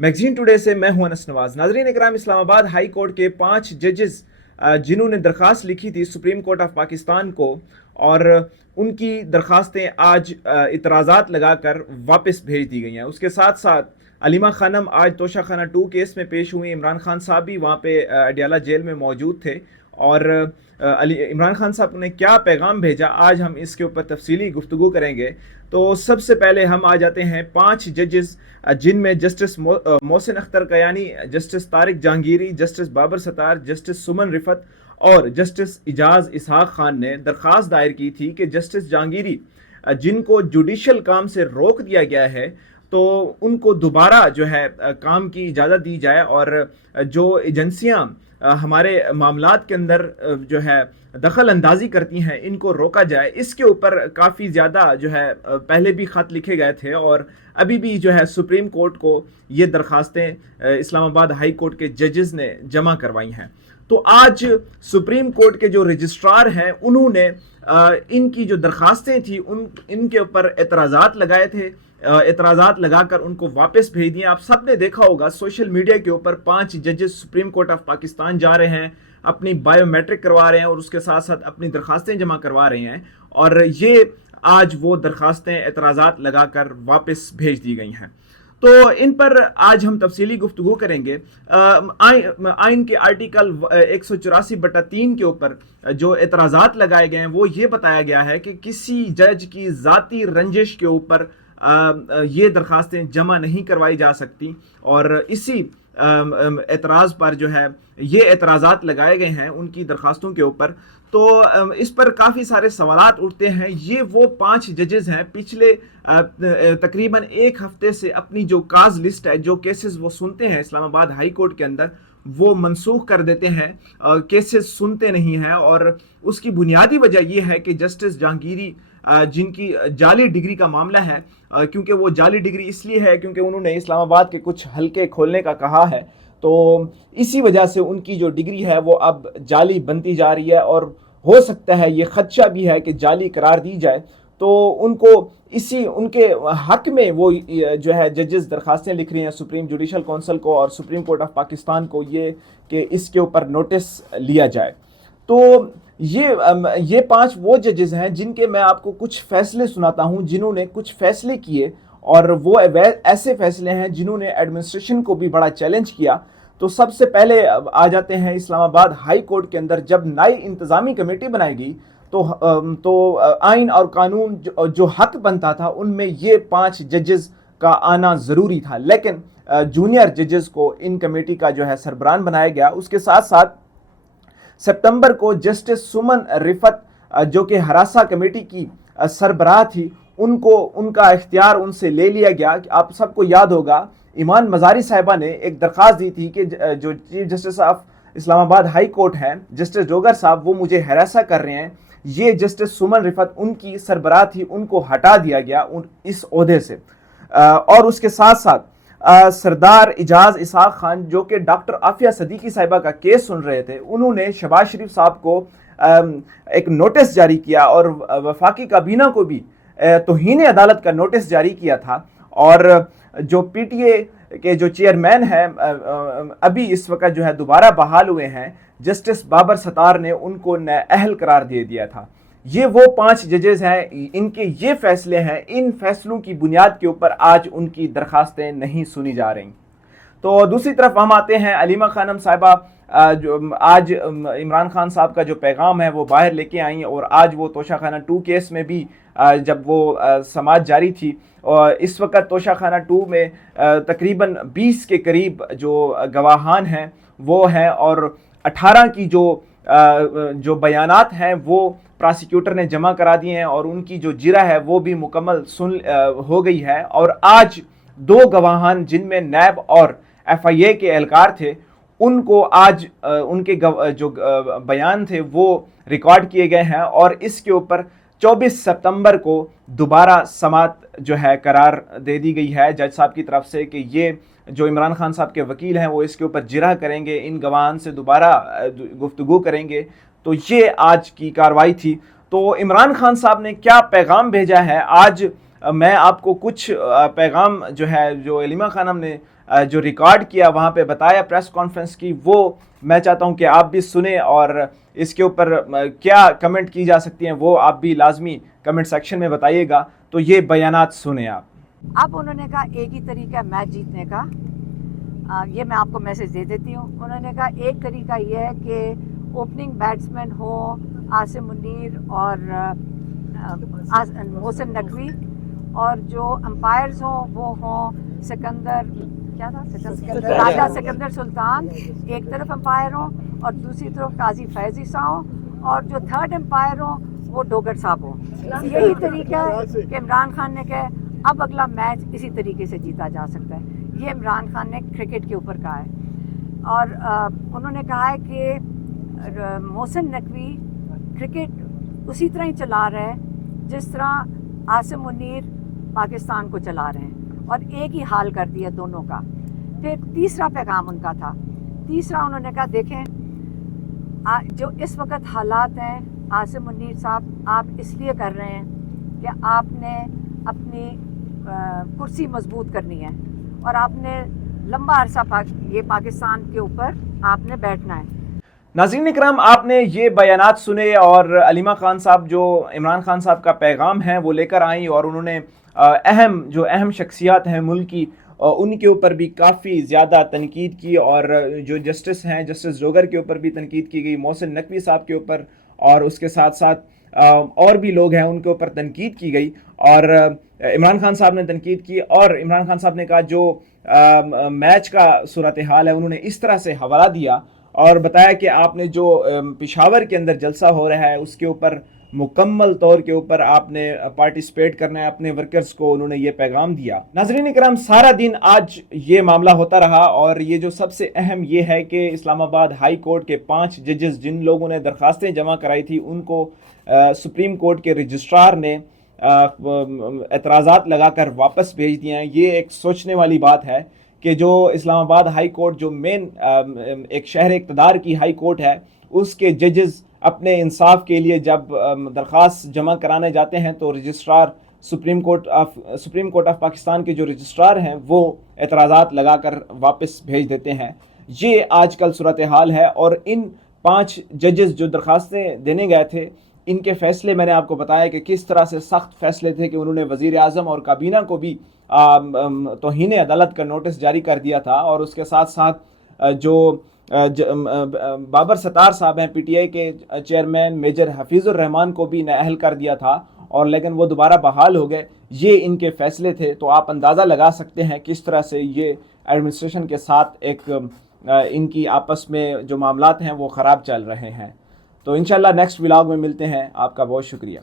Magazine today से मैं हूं अनस नवाज। नाजरीन इकराम, इस्लामाबाद हाई कोर्ट के 5 जजेस जिन्होंने दरख्वास्त लिखी थी सुप्रीम कोर्ट ऑफ पाकिस्तान को, और उनकी दरख्वास्तें आज इतराज़ात लगाकर वापस भेज दी गई हैं। उसके साथ साथ अलीमा खानम आज तोशा खाना 2 केस में पेश हुई। इमरान खान साहब भी वहाँ पे अडियाला जेल में मौजूद थे, और इमरान खान साहब ने क्या पैगाम भेजा, आज हम इसके ऊपर तफसीली गुफ्तगू करेंगे। तो सबसे पहले हम आ जाते हैं 5 जजेस जिनमें justice Mohsin Akhtar Kayani, justice Tariq Jahangiri, justice Babar Sattar, justice Saman Rifat और जस्टिस इजाज़ इसहाक खान ने दरख्वास्त दायर की थी कि जस्टिस जहांगीरी जिनको जुडिशल काम से रोक दिया गया है, तो उनको दोबारा जो है काम की इजाज़त दी जाए, और जो एजेंसियां हमारे मामलात के अंदर जो है दखल अंदाजी करती हैं इनको रोका जाए। इसके ऊपर काफ़ी ज़्यादा जो है पहले भी ख़त लिखे गए थे, और अभी भी जो है सुप्रीम कोर्ट को ये दरख्वास्तें इस्लामाबाद हाई कोर्ट के जजेस ने जमा करवाई हैं। तो आज सुप्रीम कोर्ट के जो रजिस्ट्रार हैं उन्होंने इनकी जो दरख्वास्तें थी इनके ऊपर एतराज़ात लगाए थे, एतराज़ात लगाकर उनको वापस भेज दिए। आप सब ने देखा होगा सोशल मीडिया के ऊपर 5 जजेस सुप्रीम कोर्ट ऑफ पाकिस्तान जा रहे हैं, अपनी बायोमेट्रिक करवा रहे हैं और उसके साथ साथ अपनी दरख्वास्तें जमा करवा रहे हैं, और ये आज वो दरख्वास्तें एतराज़ात लगाकर वापस भेज दी गई हैं। तो इन पर आज हम तफसीली गुफ्तगू करेंगे। आइन के आर्टिकल 184/3 के ऊपर जो एतराज़ात लगाए गए हैं वो ये बताया गया है कि किसी जज की ज़ाती रंजिश के ऊपर ये दरख्वास्तें जमा नहीं करवाई जा सकती, और इसी एतराज़ पर जो है ये एतराज़ात लगाए गए हैं उनकी दरख्वास्तों के ऊपर। तो इस पर काफ़ी सारे सवालात उठते हैं। ये वो 5 जजेस हैं, पिछले तकरीबन 1 हफ्ते से अपनी जो काज लिस्ट है, जो केसेस वो सुनते हैं इस्लामाबाद हाई कोर्ट के अंदर, वो मनसूख कर देते हैं, केसेस सुनते नहीं हैं। और उसकी बुनियादी वजह यह है कि जस्टिस जहांगीरी जिनकी जाली डिग्री का मामला है, क्योंकि वो जाली डिग्री इसलिए है क्योंकि उन्होंने इस्लामाबाद के कुछ हलके खोलने का कहा है, तो इसी वजह से उनकी जो डिग्री है वो अब जाली बनती जा रही है, और हो सकता है ये खदशा भी है कि जाली करार दी जाए। तो उनको इसी उनके हक में वो जो है जजेस दरखास्तें लिख रही हैं सुप्रीम जुडिशल काउंसिल को और सुप्रीम कोर्ट ऑफ पाकिस्तान को, ये कि इसके ऊपर नोटिस लिया जाए। तो ये 5 वो जजेस हैं जिनके मैं आपको कुछ फैसले सुनाता हूं, जिन्होंने कुछ फैसले किए, और वो ऐसे फैसले हैं जिन्होंने एडमिनिस्ट्रेशन को भी बड़ा चैलेंज किया। तो सबसे पहले आ जाते हैं इस्लामाबाद हाई कोर्ट के अंदर जब नई इंतज़ामी कमेटी बनाएगी, तो आइन और कानून जो हक बनता था उनमें ये 5 जजेस का आना ज़रूरी था, लेकिन जूनियर जजेस को इन कमेटी का जो है सरबराह बनाया गया। उसके साथ साथ सितंबर को जस्टिस सुमन रिफत जो कि हरासा कमेटी की सरबराह थी, उनको उनका इख्तियार उनसे ले लिया गया। आप सबको याद होगा ईमान मजारी साहिबा ने एक दरख्वास्त दी थी कि जो chief justice of Islamabad high court हैं जस्टिस डोगर साहब, वो मुझे हरासा कर रहे हैं। ये जस्टिस सुमन रिफत उनकी सरबराह थी, उनको हटा दिया गया इस ओहदे से। और उसके साथ साथ सरदार इजाज़ इसहाक खान जो कि डॉक्टर आफिया सदीकी साहिबा का केस सुन रहे थे, उन्होंने शहबाज शरीफ साहब को एक नोटिस जारी किया, और वफाकी काबीना को भी तौहीन अदालत का नोटिस जारी किया था। और जो पीटीए के जो चेयरमैन हैं अभी इस वक्त जो है दोबारा बहाल हुए हैं, जस्टिस बाबर सतार ने उनको नाअहल करार दे दिया था। ये वो 5 जजेस हैं, इनके ये फैसले हैं। इन फैसलों की बुनियाद के ऊपर आज उनकी दरखास्तें नहीं सुनी जा रही। तो दूसरी तरफ हम आते हैं अलीमा खानम साहिबा, जो आज इमरान खान साहब का जो पैगाम है वो बाहर लेके आई, और आज वो तोशा खाना 2 केस में भी जब वो समाअत जारी थी, और इस वक्त तोशा खाना 2 में तकरीबन 20 के करीब जो गवाहान हैं वो हैं, और 18 की जो बयानात हैं वो प्रोसिक्यूटर ने जमा करा दिए हैं, और उनकी जो जिरा है वो भी मुकम्मल हो गई है। और आज 2 गवाहान जिनमें नैब और FIA के एहलकार थे, उनको आज उनके जो बयान थे वो रिकॉर्ड किए गए हैं, और इसके ऊपर 24 सितंबर को दोबारा समाअत जो है करार दे दी गई है जज साहब की तरफ से, कि ये जो इमरान खान साहब के वकील हैं वो इसके ऊपर जिरह करेंगे, इन गवाहान से दोबारा गुफ्तगू करेंगे। तो ये आज की कार्रवाई थी। तो इमरान खान साहब ने क्या पैगाम भेजा है, आज मैं आपको कुछ पैगाम जो है जो अलीमा खानम ने جو ریکارڈ کیا وہاں پہ بتایا پریس کانفرنس کی، وہ میں چاہتا ہوں کہ آپ بھی سنیں اور اس کے اوپر کیا کمنٹ کی جا سکتی ہیں وہ آپ بھی لازمی کمنٹ سیکشن میں بتائیے گا. تو یہ بیانات سنیں آپ. اب انہوں نے کہا ایک ہی طریقہ ہے میچ جیتنے کا، یہ میں آپ کو میسج دے دیتی ہوں. انہوں نے کہا ایک طریقہ یہ ہے کہ اوپننگ بیٹسمین ہو عاصم منیر اور محسن نقوی، اور جو امپائرز ہوں وہ ہوں راجہ سکندر سلطان ایک طرف امپائر ہوں اور دوسری طرف قاضی فیض عیسیٰ ہوں، اور جو تھرڈ امپائر ہوں وہ ڈوگر صاحب ہوں. یہی طریقہ ہے کہ عمران خان نے کہا اب اگلا میچ اسی طریقے سے جیتا جا سکتا ہے. یہ عمران خان نے کرکٹ کے اوپر کہا ہے. اور انہوں نے کہا ہے کہ محسن نقوی کرکٹ اسی طرح ہی چلا رہا ہے جس طرح عاصم منیر پاکستان کو چلا رہے ہیں، اور ایک ہی حال کر دیا دونوں کا. پھر تیسرا پیغام ان کا تھا، تیسرا انہوں نے کہا دیکھیں جو اس وقت حالات ہیں عاصم منیر صاحب، آپ اس لیے کر رہے ہیں کہ آپ نے اپنی کرسی مضبوط کرنی ہے اور آپ نے لمبا عرصہ یہ پاکستان کے اوپر آپ نے بیٹھنا ہے. ناظرین اکرام، آپ نے یہ بیانات سنے اور علیمہ خان صاحب جو عمران خان صاحب کا پیغام ہے وہ لے کر آئیں، اور انہوں نے اہم شخصیات ہیں ملک کی ان کے اوپر بھی کافی زیادہ تنقید کی، اور جو جسٹس ہیں جسٹس ڈوگر کے اوپر بھی تنقید کی گئی، محسن نقوی صاحب کے اوپر، اور اس کے ساتھ ساتھ اور بھی لوگ ہیں ان کے اوپر تنقید کی گئی، اور عمران خان صاحب نے تنقید کی. اور عمران خان صاحب نے کہا جو میچ کا صورتحال ہے انہوں نے اس طرح سے حوالہ دیا اور بتایا کہ آپ نے جو پشاور کے اندر جلسہ ہو رہا ہے اس کے اوپر مکمل طور کے اوپر آپ نے پارٹیسپیٹ کرنا ہے اپنے ورکرز کو، انہوں نے یہ پیغام دیا. ناظرین اکرام، سارا دن آج یہ معاملہ ہوتا رہا، اور یہ جو سب سے اہم یہ ہے کہ اسلام آباد ہائی کورٹ کے 5 ججز جن لوگوں نے درخواستیں جمع کرائی تھی ان کو سپریم کورٹ کے رجسٹرار نے اعتراضات لگا کر واپس بھیج دیا ہیں. یہ ایک سوچنے والی بات ہے کہ جو اسلام آباد ہائی کورٹ جو مین ایک شہر اقتدار کی ہائی کورٹ ہے، اس کے ججز اپنے انصاف کے لیے جب درخواست جمع کرانے جاتے ہیں تو registrar supreme court of Pakistan کے جو رجسٹرار ہیں وہ اعتراضات لگا کر واپس بھیج دیتے ہیں. یہ آج کل صورتحال ہے، اور ان 5 ججز جو درخواستیں دینے گئے تھے ان کے فیصلے میں نے آپ کو بتایا کہ کس طرح سے سخت فیصلے تھے کہ انہوں نے وزیر اعظم اور کابینہ کو بھی توہین عدالت کا نوٹس جاری کر دیا تھا، اور اس کے ساتھ ساتھ جو بابر ستار صاحب ہیں پی ٹی آئی کے چیئرمین میجر حفیظ الرحمان کو بھی نااہل کر دیا تھا، اور لیکن وہ دوبارہ بحال ہو گئے. یہ ان کے فیصلے تھے. تو آپ اندازہ لگا سکتے ہیں کس طرح سے یہ ایڈمنسٹریشن کے ساتھ ایک ان کی آپس میں جو معاملات ہیں وہ خراب چل رہے ہیں. تو انشاءاللہ نیکسٹ ولاگ میں ملتے ہیں. آپ کا بہت شکریہ.